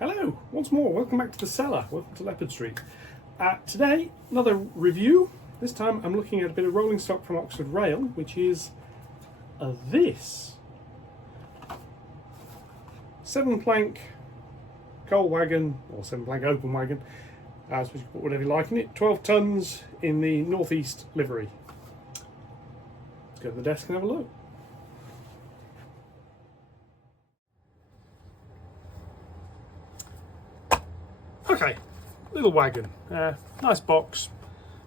Hello, once more, welcome back to the cellar, welcome to Leopard Street. Today, another review. This time I'm looking at a bit of rolling stock from Oxford Rail, which is this 7-plank coal wagon, or 7-plank open wagon, I suppose you can put whatever you like in it, 12 tonnes in the northeast livery. Let's go to the desk and have a look. Okay, little wagon, nice box,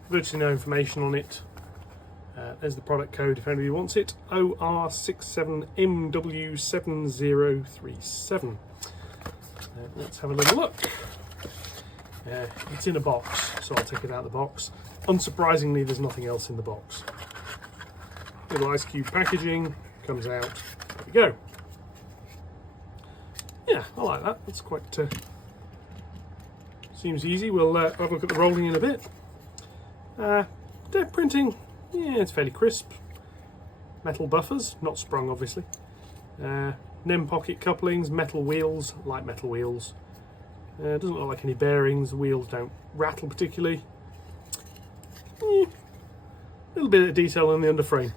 virtually no information on it. There's the product code if anybody wants it, OR67MW7037. Let's have a little look. It's in a box, so I'll take it out of the box. Unsurprisingly, there's nothing else in the box. Little ice cube packaging, comes out, there we go. Yeah, I like that, that's quite... seems easy. We'll have a look at the rolling in a bit. Depth printing, yeah, it's fairly crisp. Metal buffers, not sprung obviously. NEM pocket couplings, metal wheels, light metal wheels. Doesn't look like any bearings, the wheels don't rattle particularly. A little bit of detail on the underframe.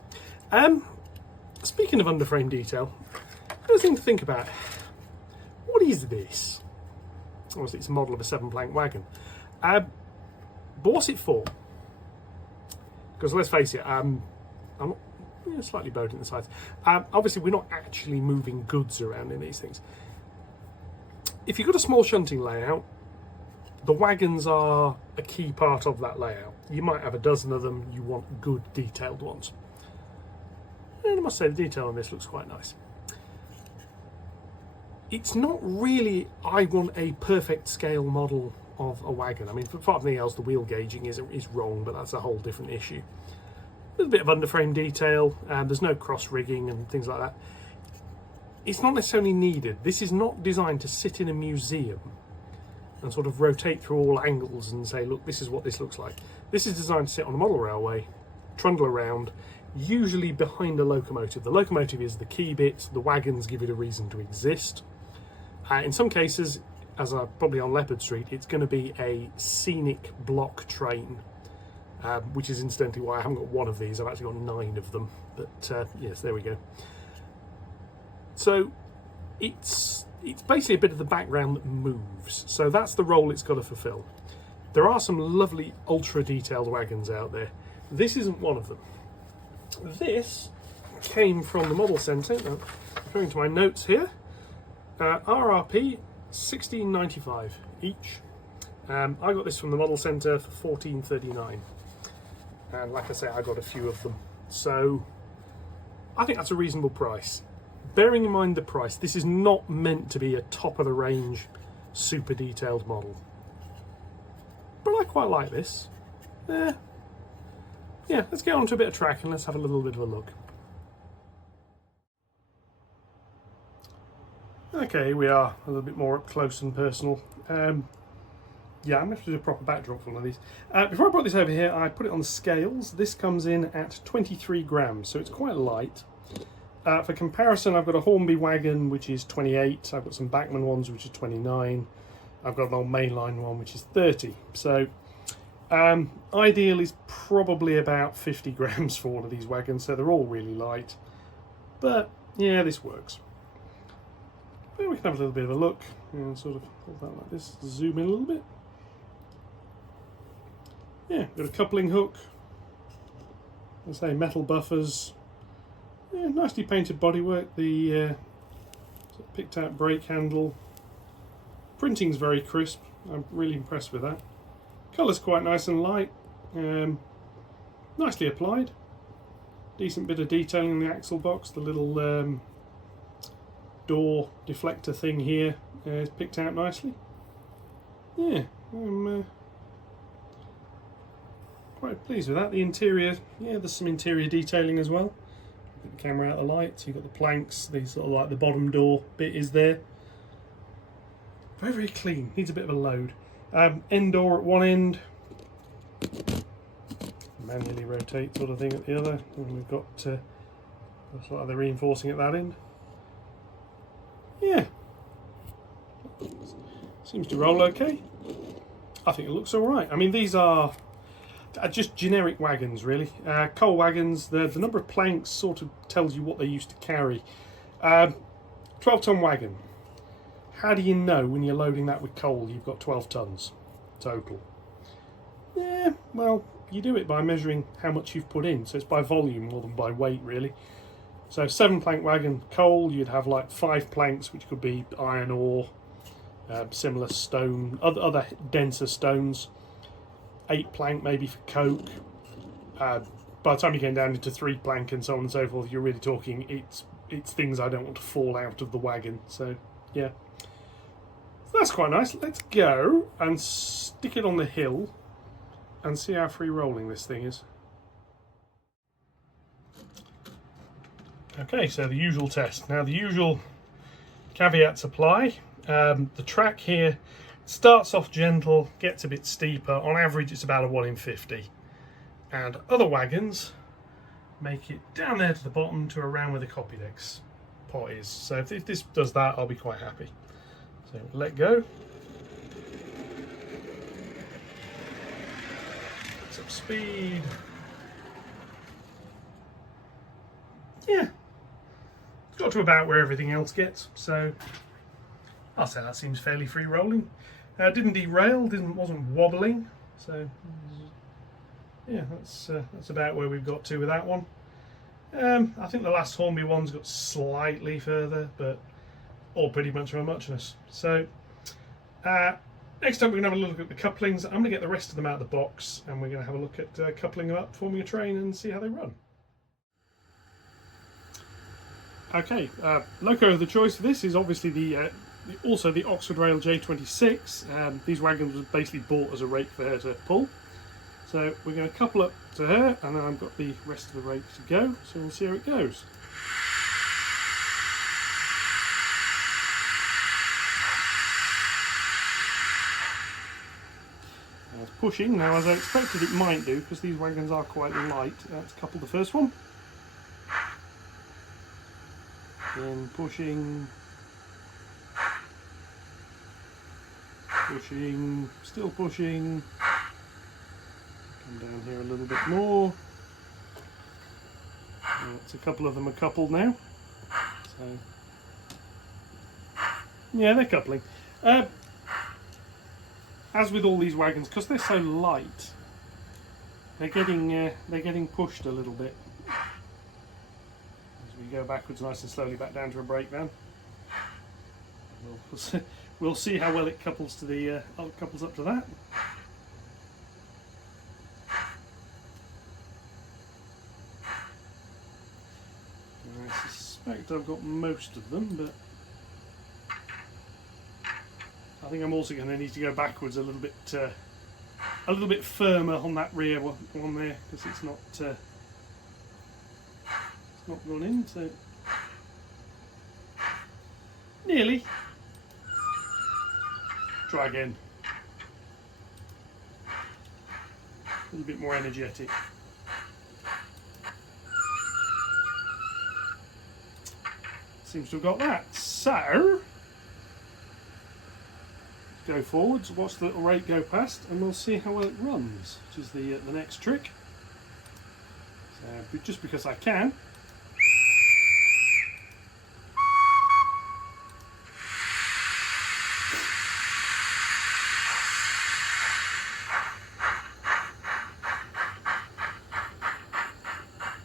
Speaking of underframe detail, there's a thing to think about. What is this? Obviously it's a model of a 7-plank wagon. But what's it for? Because let's face it, I'm not, slightly bowed in the sides. Obviously we're not actually moving goods around in these things. If you've got a small shunting layout, the wagons are a key part of that layout. You might have a dozen of them, you want good detailed ones. And I must say the detail on this looks quite nice. It's not really, I want a perfect scale model of a wagon. I mean, for anything else, the wheel gauging is wrong, but that's a whole different issue. A little bit of underframe detail, there's no cross rigging and things like that. It's not necessarily needed. This is not designed to sit in a museum and sort of rotate through all angles and say, look, this is what this looks like. This is designed to sit on a model railway, trundle around, usually behind a locomotive. The locomotive is the key bit, the wagons give it a reason to exist. In some cases, as probably on Leopard Street, it's going to be a scenic block train, which is incidentally why I haven't got one of these. I've actually got 9 of them. But yes, there we go. So it's basically a bit of the background that moves. So that's the role it's got to fulfill. There are some lovely ultra detailed wagons out there. This isn't one of them. This came from the model centre. Going to my notes here. RRP $16.95 each. I got this from the model centre for $14.39, and like I say, I got a few of them, so I think that's a reasonable price. Bearing in mind the price, this is not meant to be a top of the range super detailed model, but I quite like this. Yeah, let's get on to a bit of track and let's have a little bit of a look. Okay, here we are, a little bit more up close and personal. Yeah, I'm going to have to do a proper backdrop for one of these. Before I brought this over here, I put it on the scales. This comes in at 23 grams, so it's quite light. For comparison, I've got a Hornby wagon, which is 28. I've got some Bachmann ones, which is 29. I've got an old mainline one, which is 30. So, ideal is probably about 50 grams for one of these wagons, so they're all really light. But, yeah, this works. We can have a little bit of a look and sort of hold that like this, zoom in a little bit. Yeah, got a coupling hook, let's say metal buffers, yeah, nicely painted bodywork, the sort of picked out brake handle. Printing's very crisp, I'm really impressed with that. Colour's quite nice and light, nicely applied. Decent bit of detailing in the axle box, the little door deflector thing here is picked out nicely. Yeah, I'm quite pleased with that. The interior, yeah, there's some interior detailing as well. Put the camera out of the light, so you've got the planks, the sort of like the bottom door bit is there. Very, very clean, needs a bit of a load. End door at one end, manually rotate sort of thing at the other, and we've got sort of the reinforcing at that end. Yeah, Seems to roll okay. I think it looks alright. I mean, these are just generic wagons, really. Coal wagons, the number of planks sort of tells you what they used to carry. 12-ton wagon. How do you know when you're loading that with coal you've got 12 tons total? Yeah, well, you do it by measuring how much you've put in. So it's by volume more than by weight, really. So 7-plank wagon coal, you'd have like 5 planks, which could be iron ore, similar stone, other denser stones. 8 plank maybe for coke. By the time you get down into 3 plank and so on and so forth, you're really talking it's things I don't want to fall out of the wagon. So yeah, so that's quite nice. Let's go and stick it on the hill and see how free rolling this thing is. Okay, so the usual test. Now the usual caveats apply. The track here starts off gentle, gets a bit steeper. On average it's about a 1 in 50. And other wagons make it down there to the bottom to around where the Copydex pot is. So if this does that, I'll be quite happy. So let go. Let's up speed. Yeah, it's got to about where everything else gets. So I'll say that seems fairly free rolling. Didn't derail, wasn't wobbling. So yeah, that's about where we've got to with that one. I think the last Hornby one's got slightly further, but all pretty much of a muchness. So next time we're going to have a look at the couplings. I'm going to get the rest of them out of the box, and we're going to have a look at coupling them up, forming a train, and see how they run. Okay, loco of the choice for this is obviously also the Oxford Rail J26. These wagons were basically bought as a rake for her to pull. So we're going to couple up to her, and then I've got the rest of the rake to go, so we'll see how it goes. Now it's pushing, now as I expected it might do, because these wagons are quite light. Let's couple the first one. Then pushing, pushing, still pushing. Come down here a little bit more. It's a couple of them are coupled now. So yeah, they're coupling. As with all these wagons, because they're so light, they're getting pushed a little bit. As we go backwards nice and slowly back down to a breakdown. We'll see how well it couples to the couples up to that. I suspect I've got most of them, but I think I'm also going to need to go backwards a little bit firmer on that rear one there, because it's not gone in. So nearly. Try again. A little bit more energetic. Seems to have got that. So go forwards, watch the little rake go past, and we'll see how well it runs, which is the next trick. So just because I can.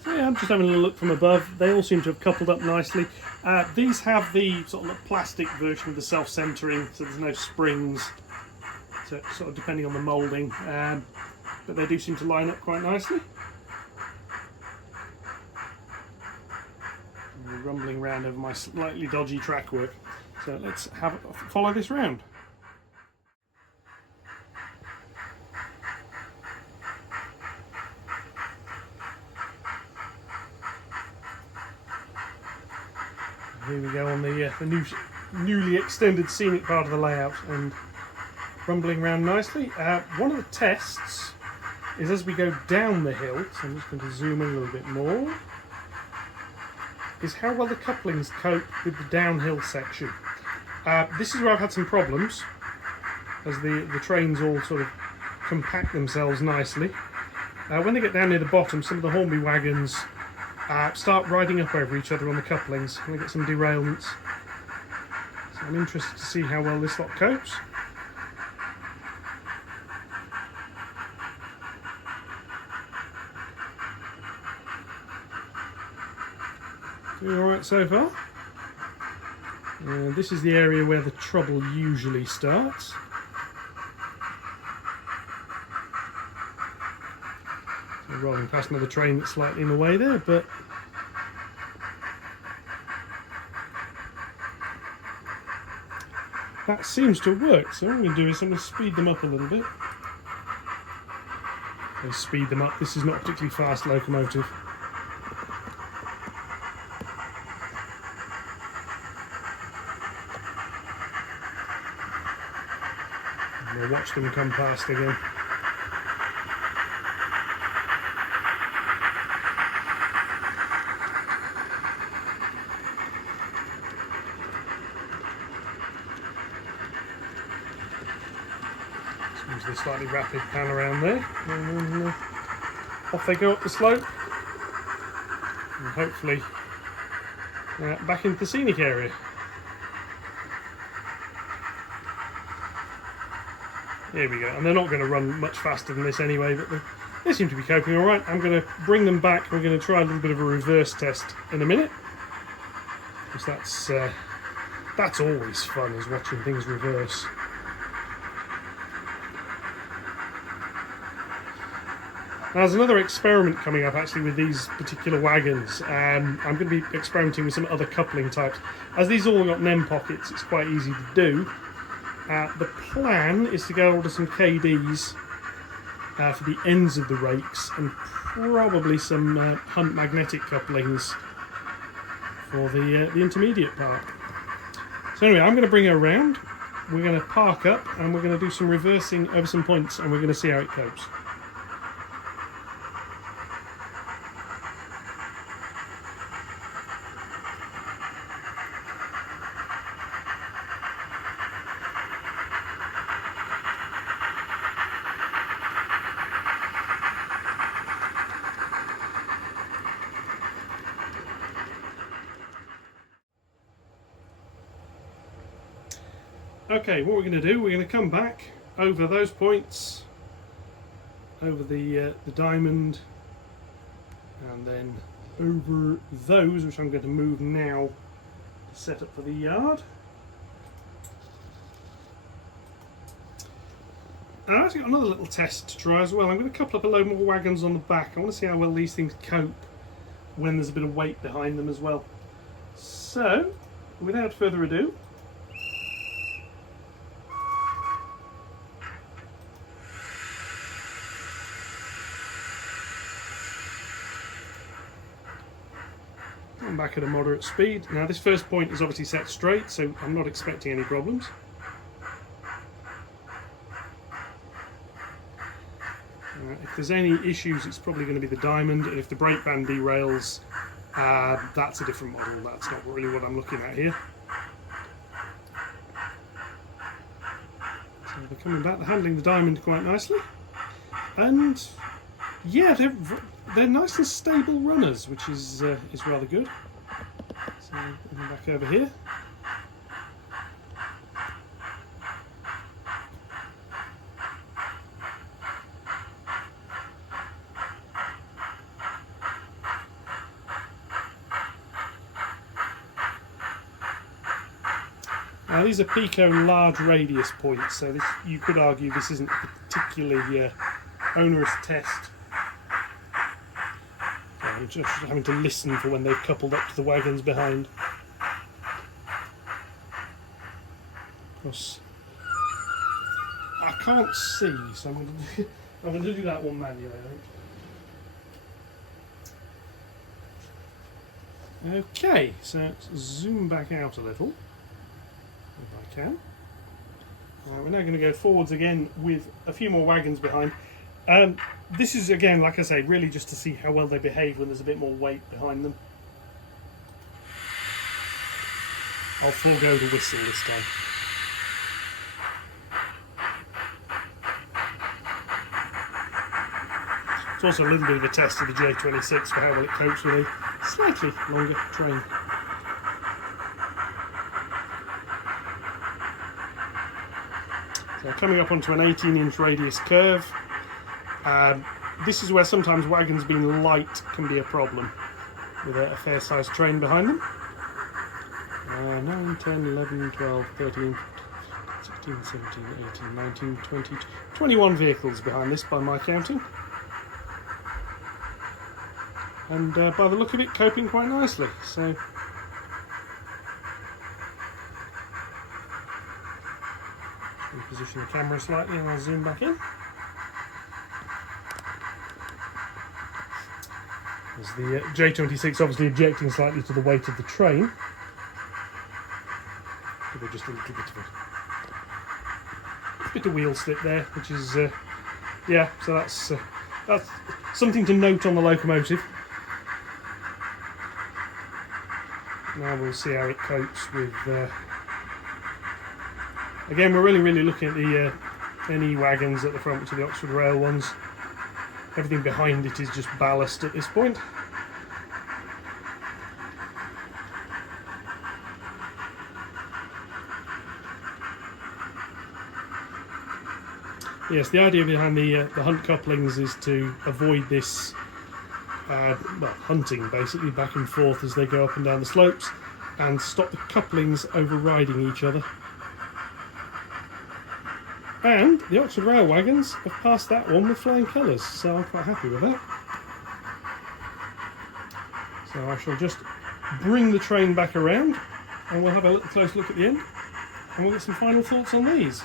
I'm just having a look from above. They all seem to have coupled up nicely. These have the sort of plastic version of the self-centering, so there's no springs, so sort of depending on the moulding, but they do seem to line up quite nicely. And we're rumbling around over my slightly dodgy track work, so let's follow this round. Here we go on the newly extended scenic part of the layout, and rumbling around nicely. One of the tests is as we go down the hill, so I'm just going to zoom in a little bit more, is how well the couplings cope with the downhill section. This is where I've had some problems. as the trains all sort of compact themselves nicely. When they get down near the bottom, some of the Hornby wagons start riding up over each other on the couplings, and they get some derailments. So I'm interested to see how well this lot copes. Doing alright so far. This is the area where the trouble usually starts. So rolling past another train that's slightly in the way there, but that seems to work. So what I'm going to do is I'm going to speed them up a little bit. So speed them up. This is not a particularly fast locomotive. We'll watch them come past again. Use the slightly rapid pan around there, and then off they go up the slope, and hopefully back into the scenic area. Here we go, and they're not going to run much faster than this anyway, but they seem to be coping alright. I'm going to bring them back. We're going to try a little bit of a reverse test in a minute, because that's always fun, is watching things reverse. Now, there's another experiment coming up actually with these particular wagons. I'm going to be experimenting with some other coupling types. As these all got NEM pockets, it's quite easy to do. The plan is to go order some KDs for the ends of the rakes, and probably some Hunt magnetic couplings for the intermediate part. So anyway, I'm going to bring her around, we're going to park up, and we're going to do some reversing over some points, and we're going to see how it copes. Okay, what we're going to do, we're going to come back over those points, over the diamond, and then over those, which I'm going to move now to set up for the yard. And I've actually got another little test to try as well. I'm going to couple up a load more wagons on the back. I want to see how well these things cope when there's a bit of weight behind them as well. So, without further ado, I'm back at a moderate speed. Now this first point is obviously set straight, so I'm not expecting any problems. If there's any issues, it's probably going to be the diamond, and if the brake band derails, that's a different model. That's not really what I'm looking at here. So they're coming back, they're handling the diamond quite nicely, and yeah, they're nice and stable runners, which is rather good. So I'm back over here. Now these are Pico large radius points, so this, you could argue this isn't a particularly onerous test. I'm just having to listen for when they've coupled up to the wagons behind. Of course, I can't see, so I'm going to do that one manually, I think. Okay, so let's zoom back out a little, if I can. We're now going to go forwards again with a few more wagons behind. This is, again, like I say, really just to see how well they behave when there's a bit more weight behind them. I'll forego the whistle this time. It's also a little bit of a test of the J26 for how well it copes with a slightly longer train. So coming up onto an 18-inch radius curve. This is where sometimes wagons being light can be a problem, with a fair-sized train behind them. 9, 10, 11, 12, 13, 16, 17, 18, 19, 20, 21 vehicles behind this by my counting. And by the look of it, coping quite nicely. So reposition the camera slightly and I'll zoom back in. As the J26 obviously objecting slightly to the weight of the train. Give it just a little bit of wheel slip there, which is yeah. So that's something to note on the locomotive. Now we'll see how it copes with. Again, we're really looking at the NE wagons at the front, which are the Oxford Rail ones. Everything behind it is just ballast at this point. Yes, the idea behind the hunt couplings is to avoid this, well, hunting basically back and forth as they go up and down the slopes, and stop the couplings overriding each other. And the Oxford Rail wagons have passed that one with flying colours, so I'm quite happy with that. So I shall just bring the train back around and we'll have a little close look at the end and we'll get some final thoughts on these.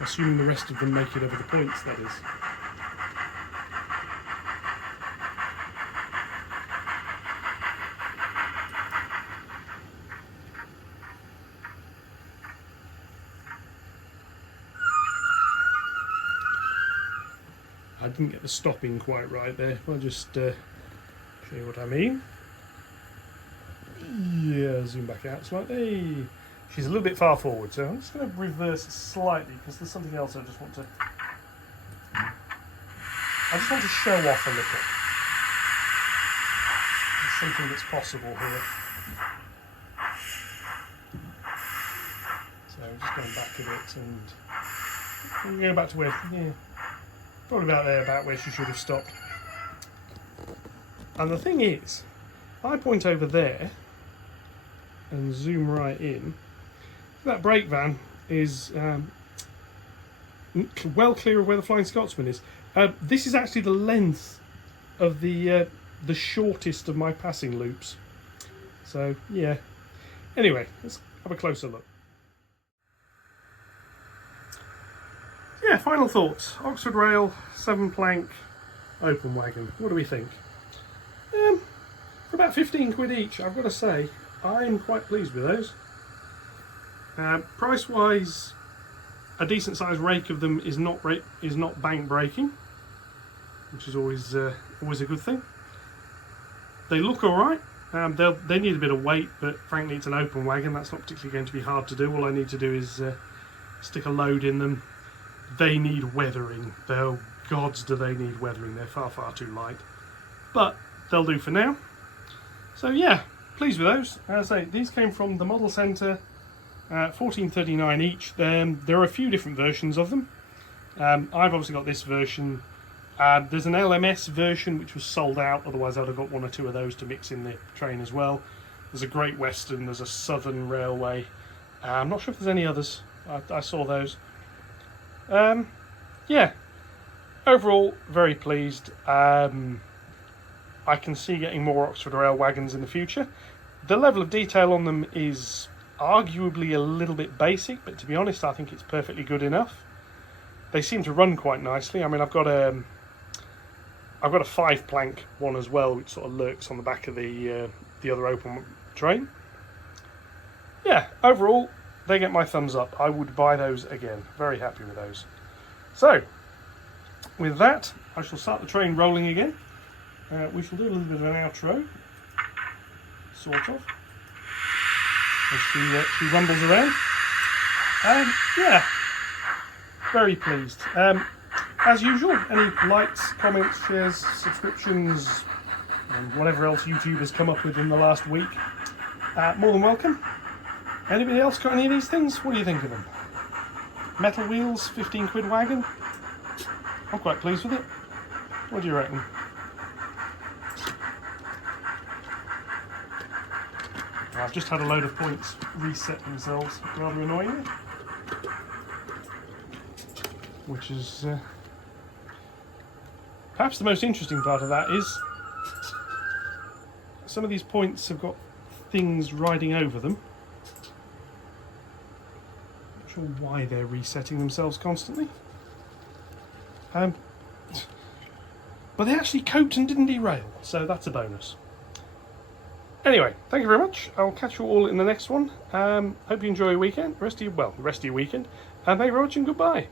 Assuming the rest of them make it over the points, that is. I didn't get the stopping quite right there. I'll just show you what I mean. Yeah, zoom back out slightly. She's a little bit far forward, so I'm just going to reverse slightly because there's something else I just want to show off a little. There's something that's possible here. So I'm just going back a bit and I'm going back to where, yeah, probably about there, about where she should have stopped. And the thing is, if I point over there and zoom right in, that brake van is well clear of where the Flying Scotsman is. This is actually the length of the shortest of my passing loops. So yeah. Anyway, let's have a closer look. Yeah, final thoughts. Oxford Rail 7-plank open wagon. What do we think? For about 15 quid each, I've got to say, I'm quite pleased with those. Price wise, a decent sized rake of them is not bank breaking, which is always a good thing. They look alright. They need a bit of weight, but frankly it's an open wagon, that's not particularly going to be hard to do. All I need to do is stick a load in them. They need weathering. Oh gods, do they need weathering. They're far too light, but they'll do for now. So yeah, pleased with those. As I say, these came from the Model Centre, $14.39 each. There are a few different versions of them. I've obviously got this version. There's an LMS version which was sold out, otherwise I'd have got one or two of those to mix in the train as well. There's a Great Western, there's a Southern Railway. I'm not sure if there's any others. I saw those. Yeah, overall very pleased. I can see getting more Oxford Rail wagons in the future. The level of detail on them is arguably a little bit basic, but to be honest I think it's perfectly good enough. They seem to run quite nicely. I mean, I've got a 5-plank one as well, which sort of lurks on the back of the other open train. Yeah, overall they get my thumbs up. I would buy those again. Very happy with those. So with that, I shall start the train rolling again. We shall do a little bit of an outro, sort of, as she rumbles around. Yeah, very pleased. as usual, any likes, comments, shares, subscriptions, and whatever else YouTube has come up with in the last week, more than welcome. Anybody else got any of these things? What do you think of them? Metal wheels, 15 quid wagon. I'm quite pleased with it. What do you reckon? I've just had a load of points reset themselves, rather annoyingly. Which is perhaps the most interesting part of that is some of these points have got things riding over them. Not sure why they're resetting themselves constantly. But they actually coped and didn't derail, so that's a bonus. Anyway, thank you very much. I'll catch you all in the next one. Hope you enjoy your weekend. Rest of your weekend. And thank you very much and goodbye.